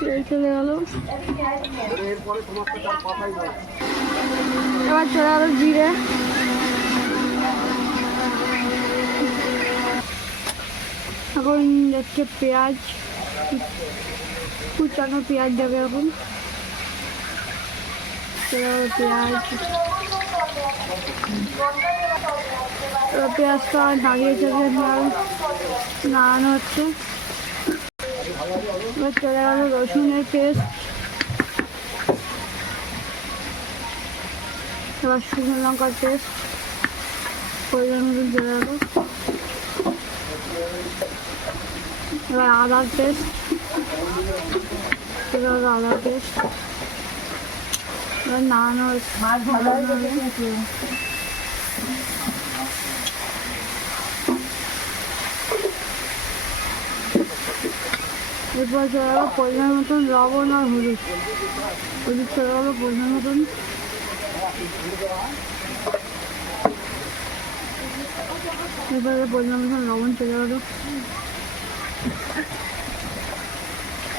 তেল চলে গেল। এবার চলে গেল জিরে। এখন যাচ্ছে পেঁয়াজ, কুচানো পেঁয়াজ যাবে এখন। পেঁয়াজ পেঁয়াজটা দাঁড়িয়ে চলে নাড়ানো হচ্ছে। এবার চলে গেল রসুনের পেস্ট। এবার শুকনো লঙ্কার পেস্ট পরিমাণ মতন চলে গেল। এবার আদার পেস্ট, এবার আদার পেস্ট এবার নাড়ানো এরপর চলে গেল পরিমাণ মতন লবণ আর হলুদ। হলুদ চলে গেল পরিমাণ মতন। এরপরে পরিমাণ মতন লবণ চলে গেল।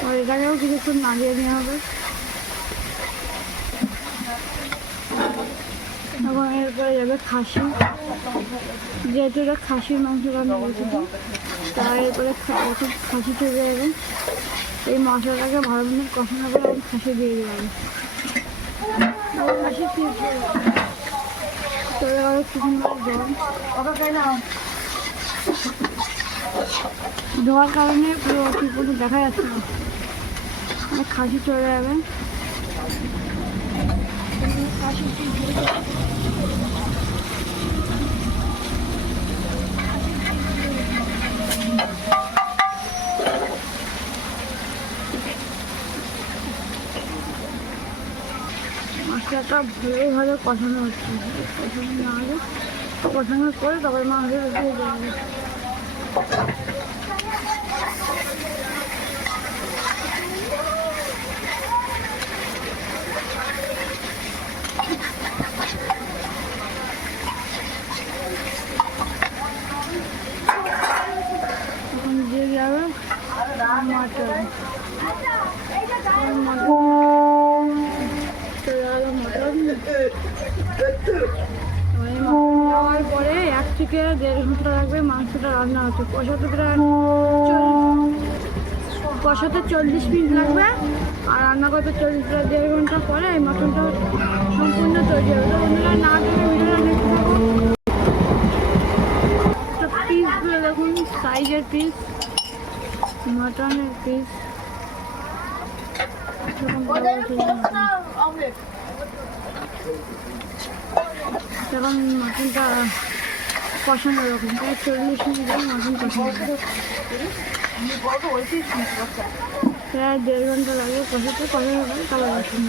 আর এটাকেও কিছুক্ষণ নাড়িয়ে নেওয়া হবে। এবং এরপরে যাবে খাসি, যেহেতু এটা খাসির মাংস রান্না করছি, তাই এরপরে খাসি চলে যাবে। এই মশলাটাকে ভালো মতো কষানো করে আমি খাসি দিয়ে দেবো। খাসি চলে গেল ধোয়ার কারণে পুরো কিছু দেখা যাচ্ছে না। খাসি চলে যাবে। মশলাটা ভালো কষানো হচ্ছে। কষানো করে তারপরে মাংস দিয়ে দেবে। দিয়ে যাবে মটন। দেওয়ার পরে 1 থেকে 1.5 ঘন্টা লাগবে মাংসটা রান্না হচ্ছে। কষাতে 40 মিনিট লাগবে, আর রান্না করতে 1.5 ঘন্টা পরে এই মটনটা সম্পূর্ণ তৈরি হবে। তো বন্ধুরা না দেখে ভিডিওটা দেখতে থাকো। পিসগুলো দেখুন, সাইজের পিস, মটনের পিস। এখন মটনটা কষানো রকম, প্রায় 40 মিনিট মটন কষানো, প্রায় 1.5 ঘন্টা লাগবে কষাতে। কষানো করে তারপর রসুন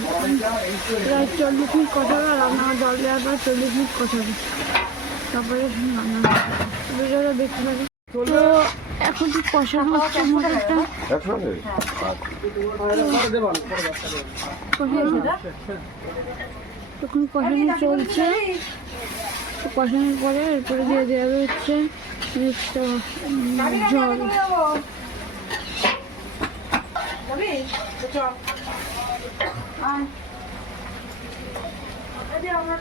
প্রায় 40 মিনিট কষাবে। আর রান্না জল দেওয়ার পর 40 মিনিট কষাবে, তারপরে রান্না ভিডিওটা দেখতে পাবে। তো এখন কি কষানো হচ্ছে মটনটা, তখন কষানো চলছে। কষানোর পরে এরপরে দিয়ে দেওয়া হচ্ছে জল। আমরা